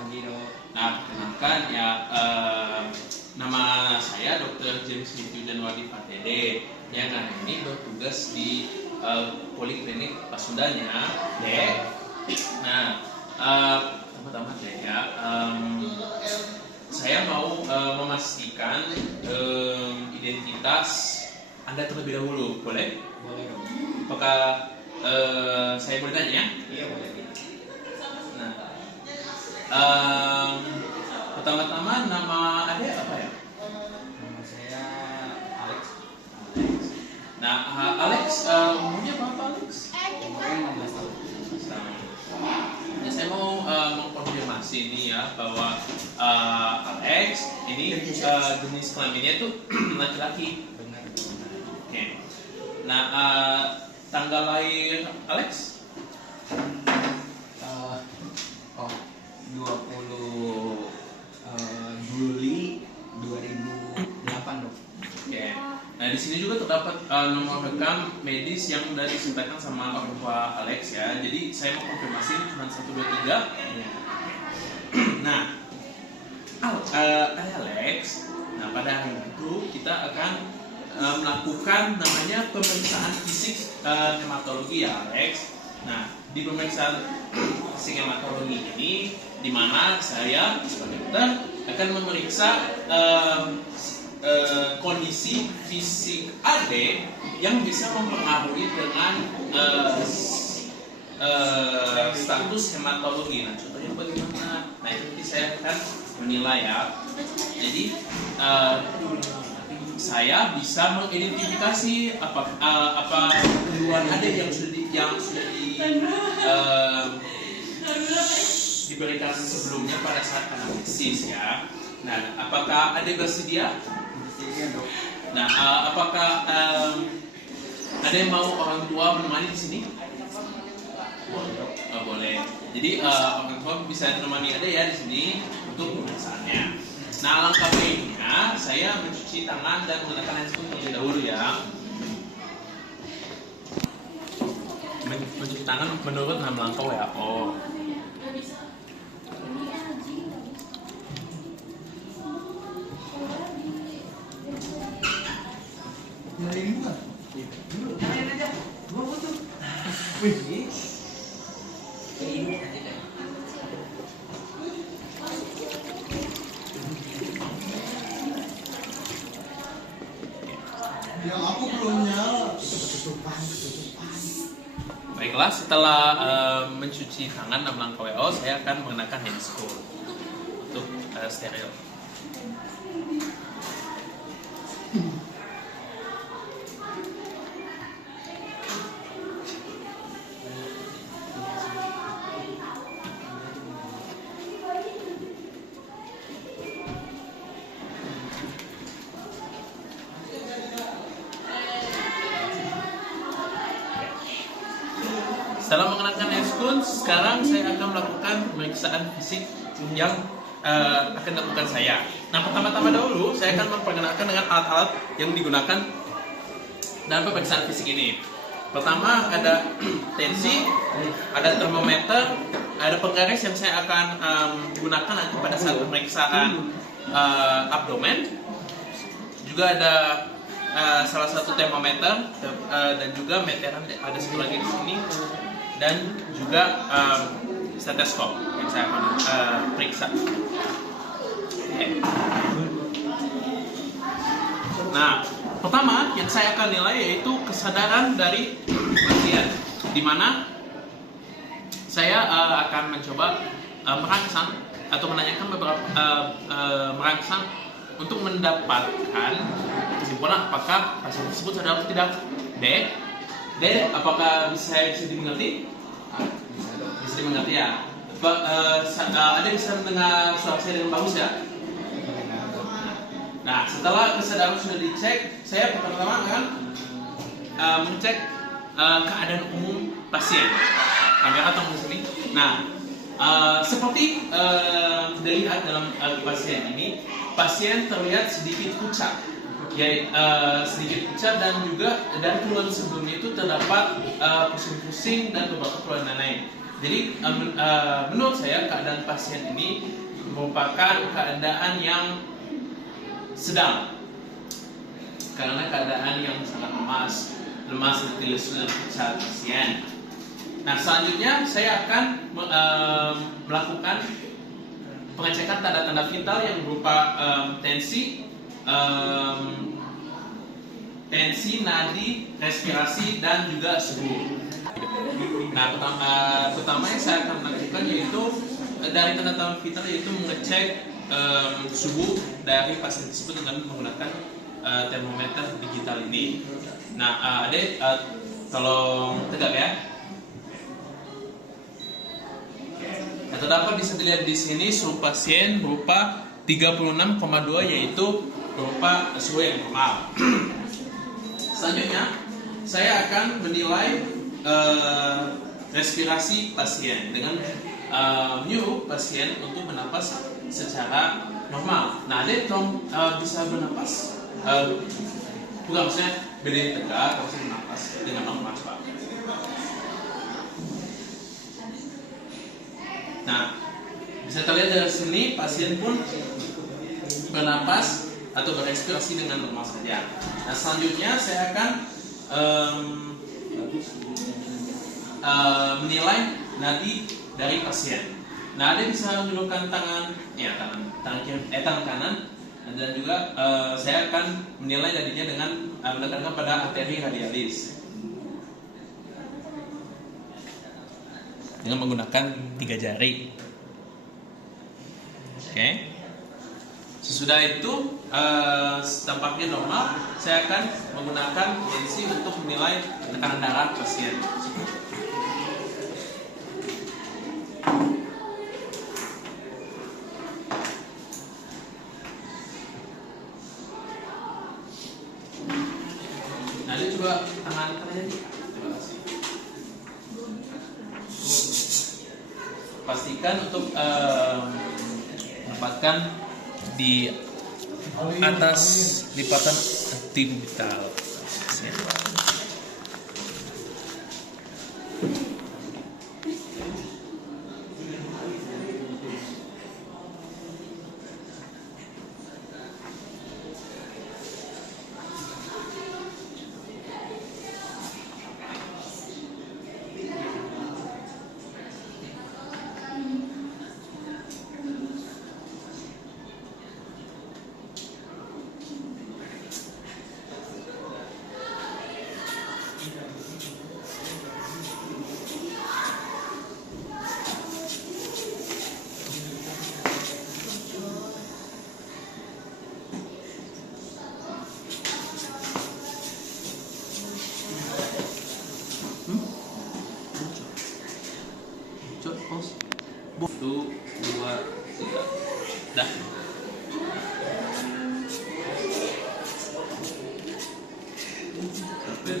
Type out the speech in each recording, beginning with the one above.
Pagi dok. Nah, perkenalkan ya, nama saya Dr. James Mityu Januari Fatede. Yang ini bertugas di Poliklinik Pasundanya, Dek. Nah, pertama-tama Dek ya, saya mau memastikan identitas Anda terlebih dahulu, boleh? Boleh dok. Apakah saya boleh tanya ya? Iya boleh. Nah, pertama-tama nama adek apa ya? Nama saya Alex. Nah, Alex, umurnya berapa Alex? Umurnya 16 tahun. Ya, saya mau mengkonfirmasi ini ya bahwa Alex ini jenis kelaminnya tuh laki-laki. Benar. Oke. Nah, tanggal lahir Alex? 20 Juli 2008 dok. Oke. Nah, di sini juga terdapat nomor rekam medis yang sudah disampaikan sama orang tua Alex ya. Jadi saya mau konfirmasi cuma 1, 2, 3. Iya. Nah, Alex. Nah, pada hari itu kita akan melakukan namanya pemeriksaan fisik hematologi ya Alex. Nah, di pemeriksaan fisik hematologi ini, di mana saya sebagai dokter akan memeriksa kondisi fisik AD yang bisa mempengaruhi dengan status hematologi. Nah, contohnya bagaimana? Nah, itu nanti saya akan menilai ya. Jadi saya bisa mengidentifikasi apa keluhan AD yang sudah diberikan sebelumnya pada saat analisis ya. Nah, apakah ada bersedia? Bersedia dok. Nah, apakah ada yang mau orang tua menemani di sini? Boleh dok. Boleh. Jadi orang tua bisa menemani ada ya di sini untuk pemeriksaannya. Nah, alangkah baiknya saya mencuci tangan dan menggunakan hand sanitizer terlebih dahulu ya. Mencuci tangan menurut 6 langkah WHO. Ya aku belum nyala. Baiklah, setelah mencuci tangan 6 langkah WHO, saya akan mengenakan handscoon untuk steril. Setelah mengenakan handscoon, sekarang saya akan melakukan pemeriksaan fisik yang akan dilakukan saya. Nah, pertama-tama dahulu saya akan memperkenalkan dengan alat-alat yang digunakan dalam pemeriksaan fisik ini. Pertama ada tensi, ada termometer, ada penggaris yang saya akan gunakan nanti pada saat pemeriksaan abdomen. Juga ada salah satu termometer dan juga meteran ada satu lagi di sini. Dan juga stetoskop yang saya akan periksa. Nah, pertama yang saya akan nilai yaitu kesadaran dari pasien, di mana saya akan mencoba merangsang atau menanyakan beberapa merangsang untuk mendapatkan kesimpulan apakah pasien tersebut sadar atau tidak. Dek, apakah bisa dimengerti? Bisa dok. Bisa dimengerti ya. Ada bisa mendengar suara saya dengan bagus ya? Benar dok. Nah, setelah kesadaran sudah dicek, saya pertama-tama akan mengecek keadaan umum pasien. Kamera tolong di sini. Nah, seperti dilihat dalam pasien ini, pasien terlihat sedikit pucat. Ya, sedikit pucat dan juga dari keluhan sebelumnya itu terdapat pusing-pusing dan beberapa keluhan lain. Jadi menurut saya keadaan pasien ini merupakan keadaan yang sedang, karena keadaan yang sangat lemas letih lesu dan saat pasien. Nah, selanjutnya saya akan melakukan pengecekan tanda-tanda vital yang berupa tensi, nadi, respirasi, dan juga suhu. Nah, pertama yang saya akan lakukan yaitu dari tanda-tanda vital, yaitu mengecek suhu dari pasien tersebut dengan menggunakan termometer digital ini. Nah, Adek, tolong tegak ya. Nah, terdapat bisa dilihat di sini suhu pasien berupa 36,2, yaitu berupa suhu yang normal. Selanjutnya, saya akan menilai respirasi pasien dengan menyuruh pasien untuk bernapas secara normal. Nah, Adek tolong bisa bernapas, bukan maksudnya berdiri tegak, harus bernapas dengan normal, Pak. Nah, bisa terlihat dari sini pasien pun bernapas atau berrespirasi dengan normal saja. Nah, selanjutnya saya akan menilai nadi dari pasien. Nah, Ade bisa menundukkan tangan kanan, dan juga saya akan menilai nadinya dengan menekankan pada arteri radialis dengan menggunakan 3 jari. Oke. Sesudah itu tampaknya normal. Saya akan menggunakan tensi untuk menilai tekanan darah pasien. Nah, ini juga tangan kanannya nih. Terima kasih. Pastikan untuk menempatkan di atas lipatan anti-vital. Satu, dua, tiga. Dah.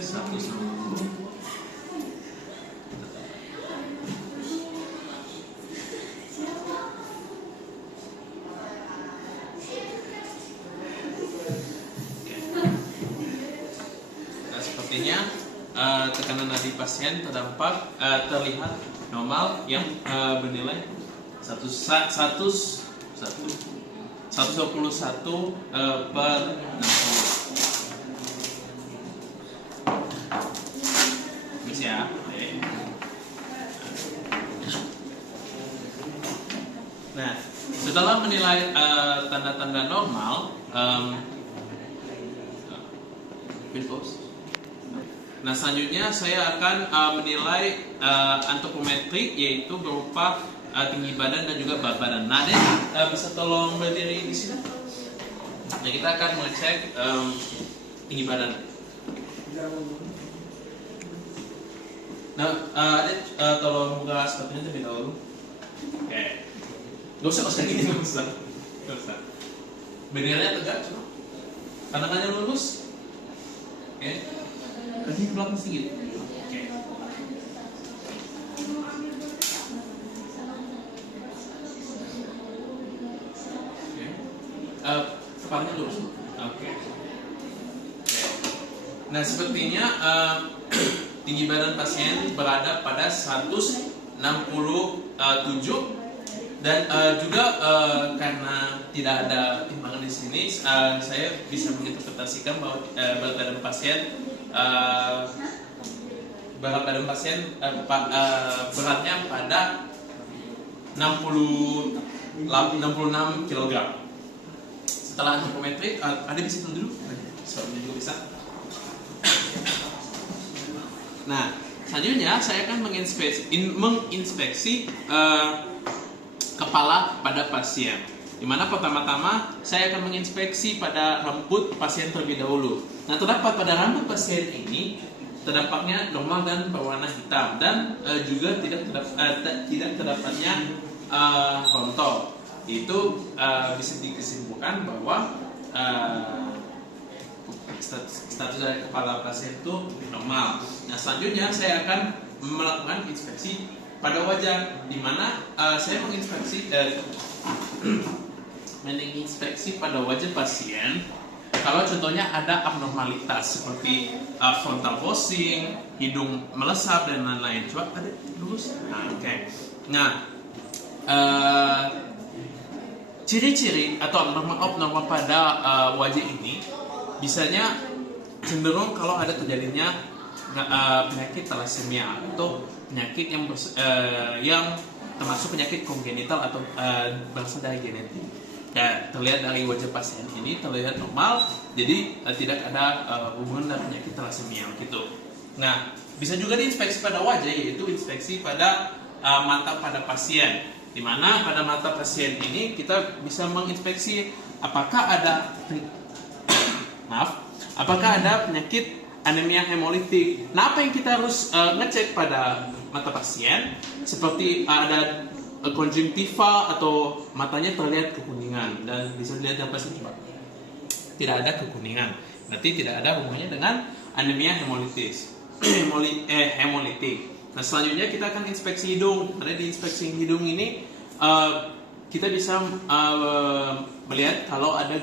Sampai 190. Nah, sepertinya tekanan nadi pasien terlihat normal yang bernilai 121 per 60. Bisa ya. Nah, setelah menilai tanda-tanda normal, nah, selanjutnya saya akan menilai antropometrik, yaitu berupa tinggi badan dan juga berat badan. Nah, bisa tolong berdiri di sini. Nah, kita akan mengecek tinggi badan. Nah, tolong buka sepatunya terlebih dahulu. Oke. Gak usah pas kayak gini, gak usah. Berdirinya tegak, cuma pandangannya lurus. Oke. Kaki ke belakang sedikit. Oke. Kepalanya lurus. Oke. Nah, sepertinya tinggi badan pasien berada pada 165 dan juga karena tidak ada timbangan di sini, saya bisa menginterpretasikan bahwa berat badan pasien beratnya pada 66 kg. Setelah antropometri, ada bisa turun dulu? Soalnya juga bisa. Nah, selanjutnya saya akan menginspeksi kepala pada pasien. Dimana pertama-tama saya akan menginspeksi pada rambut pasien terlebih dahulu. Nah, terdapat pada rambut pasien ini terdapatnya normal dan berwarna hitam, dan juga tidak terdapatnya rontok. Itu bisa dikesimpulan bahwa status dari kepala pasien itu normal. Nah, selanjutnya saya akan melakukan inspeksi pada wajah, di mana saya menginspeksi pada wajah pasien. Kalau contohnya ada abnormalitas seperti frontal fossing, hidung melesat dan lain-lain. Coba ada lurus. Nah, oke. Nah, ciri-ciri atau abnormal pada wajah ini bisanya cenderung kalau ada terjadinya penyakit thalassemia atau penyakit yang termasuk penyakit kongenital atau berasal dari genetik. Ya, terlihat dari wajah pasien ini terlihat normal, jadi tidak ada hubungan dengan penyakit thalassemia gitu. Nah, bisa juga diinspeksi pada wajah, yaitu inspeksi pada mata pada pasien. Di mana pada mata pasien ini kita bisa menginspeksi apakah ada penyakit anemia hemolitik. Nah, apa yang kita harus ngecek pada mata pasien? Seperti ada konjungtiva atau matanya terlihat kekuningan, dan bisa dilihat dalam pasien coba. Tidak ada kekuningan, berarti tidak ada hubungannya dengan anemia hemolitik. Nah, selanjutnya kita akan inspeksi hidung. Karena di inspeksi hidung ini kita bisa melihat kalau ada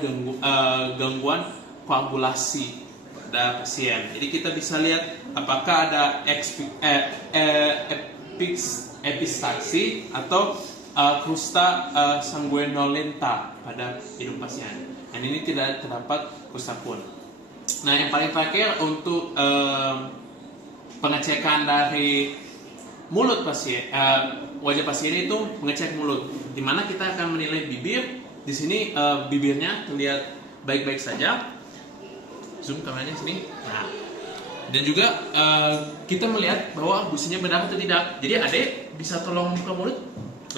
gangguan koagulasi pada pasien. Jadi kita bisa lihat apakah ada epistaksi atau krusta sanguinolenta pada hidung pasien. Dan ini tidak terdapat krusta pun. Nah, yang paling terakhir untuk pengecekan dari mulut pasien, wajah pasien itu mengecek mulut, di mana kita akan menilai bibir. Di sini bibirnya terlihat baik-baik saja. Zoom kameranya sini. Nah, dan juga kita melihat bahwa gusinya berdarah atau tidak. Jadi adek bisa tolong buka mulut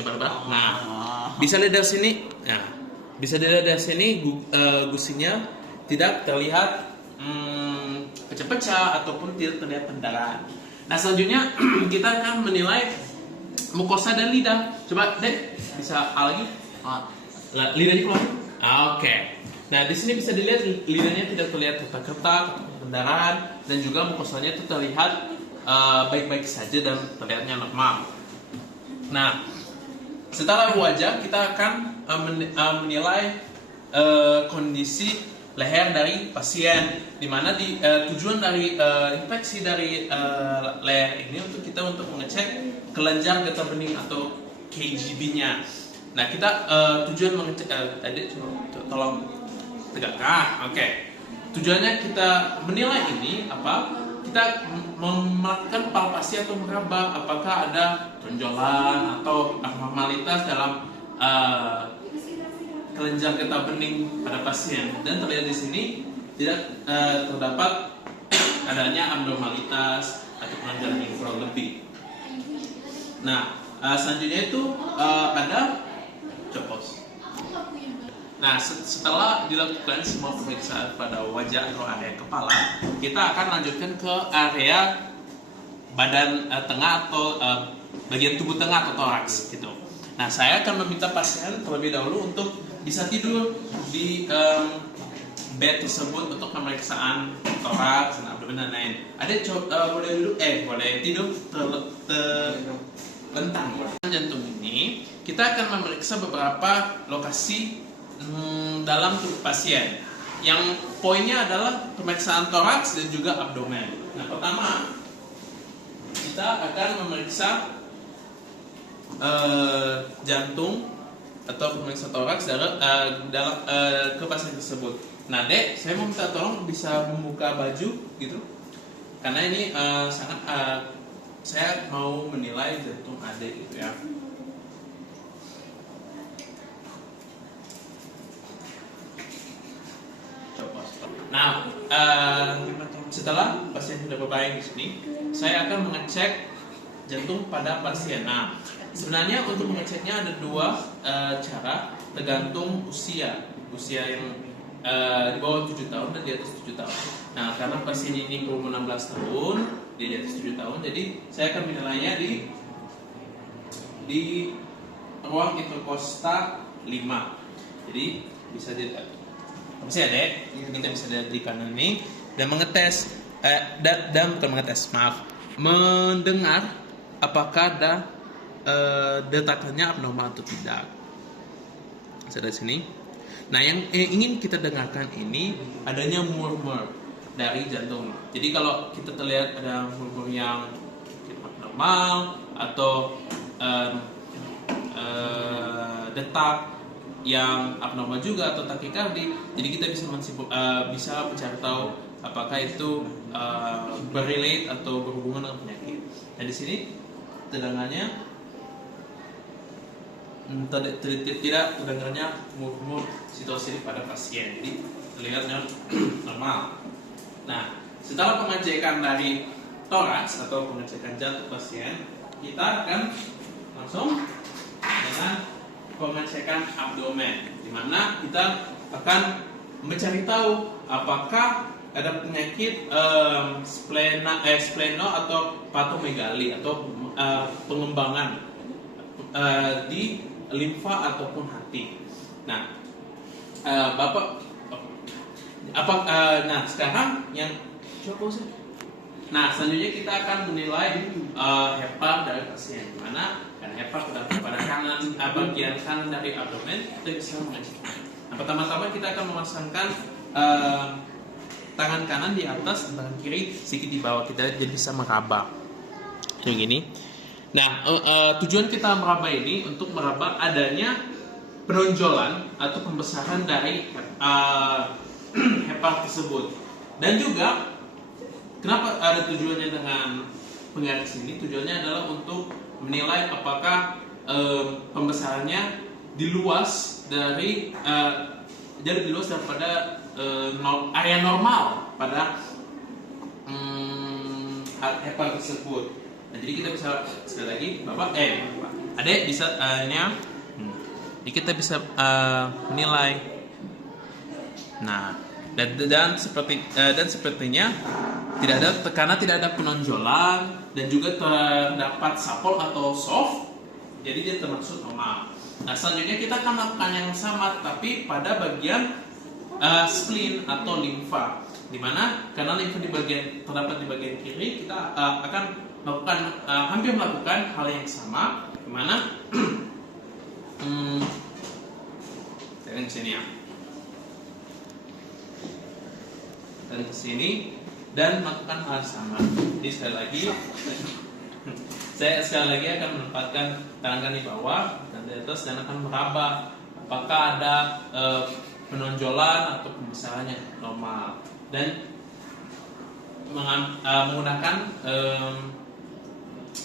lebar-lebar. Nah, bisa lihat dari sini. Nah, bisa dilihat dari sini gusinya tidak terlihat pecah-pecah ataupun tidak terlihat pendarahan. Nah, selanjutnya kita akan menilai mukosa dan lidah. Coba dek, bisa lagi lidahnya keluar. Oke. Nah, di sini bisa dilihat lidahnya tidak terlihat retak-retak, pendarahan, dan juga mukosanya itu terlihat baik-baik saja dan terlihatnya normal. Nah, setelah wajah kita akan menilai kondisi leher dari pasien, di mana tujuan dari infeksi dari leher ini untuk mengecek kelenjar getah bening atau KGB-nya. Nah, kita tujuan mengecek tadi tolong tegak. Oke. Tujuannya kita menilai ini apa? Kita melakukan palpasi atau meraba apakah ada tonjolan atau abnormalitas dalam kelenjar getah bening pada pasien, dan terlihat di sini tidak terdapat adanya abnormalitas atau kelenjar yang kurang lebih. Nah, selanjutnya itu ada copos. Nah, setelah dilakukan semua pemeriksaan pada wajah atau area kepala, kita akan lanjutkan ke area badan tengah atau bagian tubuh tengah atau toraks gitu. Nah, saya akan meminta pasien terlebih dahulu untuk bisa tidur di bed tersebut untuk pemeriksaan toraks dan abdomen dan lain. Ada boleh duduk, boleh tidur terlentang. Jantung ini kita akan memeriksa beberapa lokasi dalam tubuh pasien. Yang poinnya adalah pemeriksaan toraks dan juga abdomen. Nah, pertama kita akan memeriksa jantung atau pemeriksa toraks ke pasien tersebut. Nah, Dek, saya mau minta tolong bisa membuka baju gitu, karena ini saya mau menilai jantung Adek gitu ya. Nah, setelah pasien sudah berbaring di sini, saya akan mengecek jantung pada pasien. Nah, sebenarnya untuk mengeceknya ada dua cara, tergantung usia yang di bawah 7 tahun dan di atas 7 tahun. Nah, karena pasien ini berumur 16 tahun, dia di atas 7 tahun, jadi saya akan menilainya di ruang interkosta 5. Jadi bisa dilihat. Masih ada, kita bisa lihat di kanan ini dan mengetes dan bukan mengetes, maaf, mendengar apakah ada detakannya abnormal atau tidak. Saya dari sini. Nah, yang ingin kita dengarkan ini adanya murmur dari jantung. Jadi kalau kita terlihat ada murmur yang abnormal atau detak yang abnormal juga atau takikardi, jadi kita bisa mencari tahu apakah itu berrelate atau berhubungan dengan penyakit. Dan di sini terdengarnya tidak terdengarnya murmur situasi pada pasien, jadi terlihatnya normal. Nah, setelah pengecekan dari toraks atau pengecekan jantung pasien, kita akan langsung dengan pengecekan abdomen, di mana kita akan mencari tahu apakah ada penyakit spleno atau patomegali atau pengembangan di limfa ataupun hati. Nah, nah sekarang yang coba sih. Nah, selanjutnya kita akan menilai hepa dari pasien, di mana dan hepa terdapat pada bagian kanan dari abdomen, kita bisa mengeceknya. Nah, pertama-tama kita akan memasangkan tangan kanan di atas dan tangan kiri sedikit di bawah, kita jadi bisa meraba kayak gini. Nah, tujuan kita meraba ini untuk meraba adanya penonjolan atau pembesaran dari hepa tersebut. Dan juga kenapa ada tujuannya dengan penggaris ini? Tujuannya adalah untuk menilai apakah pembesarannya diluas daripada area normal pada hepa tersebut. Nah, jadi kita bisa sekali lagi, Adek bisa jadi kita bisa menilai. Nah, dan sepertinya karena tidak ada penonjolan dan juga terdapat sapol atau soft, jadi dia termasuk normal. Nah, selanjutnya kita akan melakukan yang sama tapi pada bagian spleen atau limfa, dimana karena limfa terdapat di bagian kiri, kita akan hampir melakukan hal yang sama, dimana saya ke sini ya, dan ke sini dan melakukan hal sama. Jadi sekali lagi akan menempatkan tangan di bawah dan di atas dan akan meraba apakah ada penonjolan atau pembesarannya normal, dan menggunakan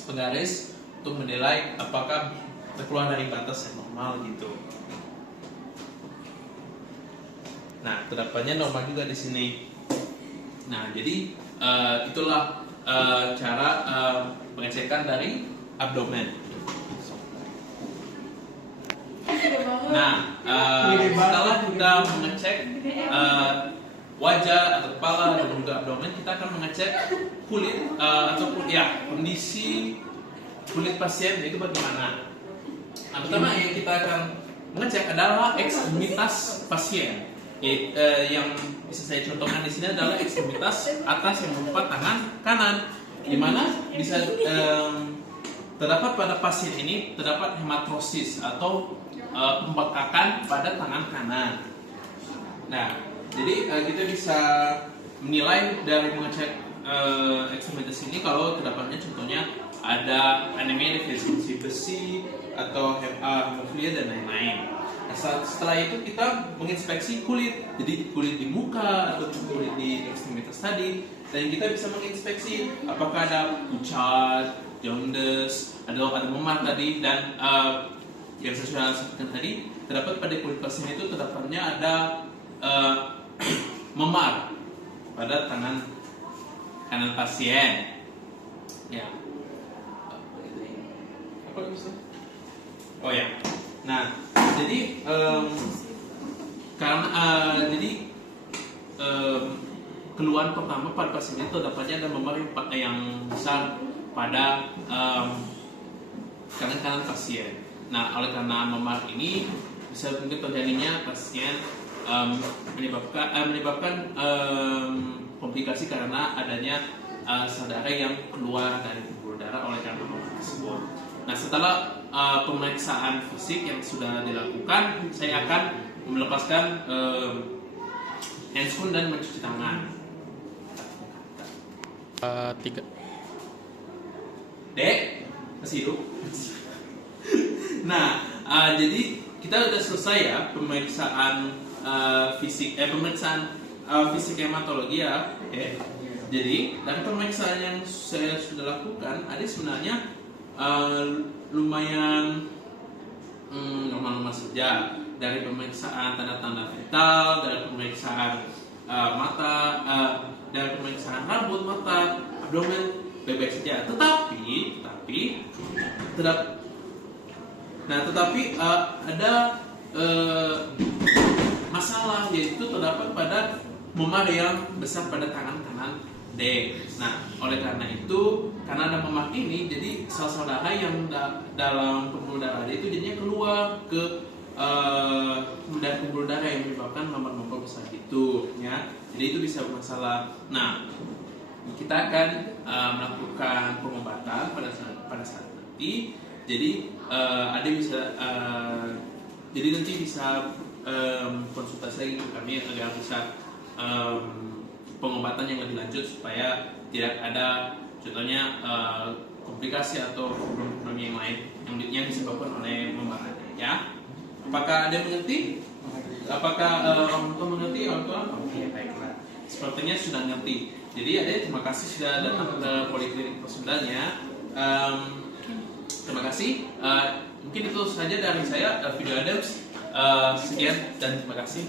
penggaris untuk menilai apakah terkeluar dari batas yang normal gitu. Nah, terdapannya normal juga di sini. Nah, jadi itulah cara pengecekan dari abdomen. Nah, setelah kita mengecek wajah atau kepala dan juga abdomen, kita akan mengecek kulit ataupun kondisi kulit pasien itu bagaimana. Nah, pertama yang kita akan mengecek adalah ekstremitas pasien. Yang bisa saya contohkan di sini adalah ekstremitas atas yang berupa tangan kanan, di mana bisa terdapat pada pasien ini terdapat hematrosis atau pembekakan pada tangan kanan. Nah, jadi kita bisa menilai dari mengecek ekstremitas ini kalau terdapatnya contohnya ada anemia defisiensi besi, atau hemofilia dan lain-lain. Nah, setelah itu kita menginspeksi kulit, jadi kulit di muka atau kulit di ekstremitas tadi, dan kita bisa menginspeksi apakah ada pucat, jaundice, ada memar tadi, dan yang saya sudah sebutkan tadi, terdapat pada kulit pasien itu terdapatnya ada memar pada tangan kanan pasien. Ya. Apa itu? Oh ya. Nah, jadi karena keluhan pertama pada pasien itu dapatnya ada memar yang besar pada kanan pasien. Nah, oleh karena memar ini bisa mungkin terjadinya pasien menyebabkan komplikasi karena adanya sel darah yang keluar dari pembuluh darah oleh karena memar tersebut. Nah, setelah pemeriksaan fisik yang sudah dilakukan, saya akan melepaskan handscoon dan mencuci tangan. Dek, masih hidup? Nah, jadi kita sudah selesai ya pemeriksaan fisik hematologi ya. Okay. Jadi dari pemeriksaan yang saya sudah lakukan, ada sebenarnya lumayan normal-normal saja. Dari pemeriksaan tanda-tanda vital, dari pemeriksaan mata, dari pemeriksaan rambut, mata, abdomen, baik-baik saja. Tetapi ada masalah, yaitu terdapat pada memar yang besar pada tangan kanan D. Nah, oleh karena itu, karena ada memar ini, jadi sel-sel darah yang dalam pembuluh darah D itu jadinya keluar ke dari pembuluh darah yang menyebabkan memar-memar besar itu, ya. Jadi itu bisa bermasalah. Nah, kita akan melakukan pengobatan pada saat nanti. Jadi jadi nanti bisa konsultasi lagi ke kami agar bisa pengobatan yang lebih lanjut supaya tidak ada contohnya komplikasi atau problem yang lain yang disebabkan oleh memar, ya. Apakah ada yang mengerti? Apakah orang tua mengerti? Orang tua? Oke, baiklah. Sepertinya sudah mengerti. Jadi terima kasih sudah datang ke Poliklinik Persundanya. Terima kasih. Mungkin itu saja dari saya, video Adams. Sekian dan terima kasih.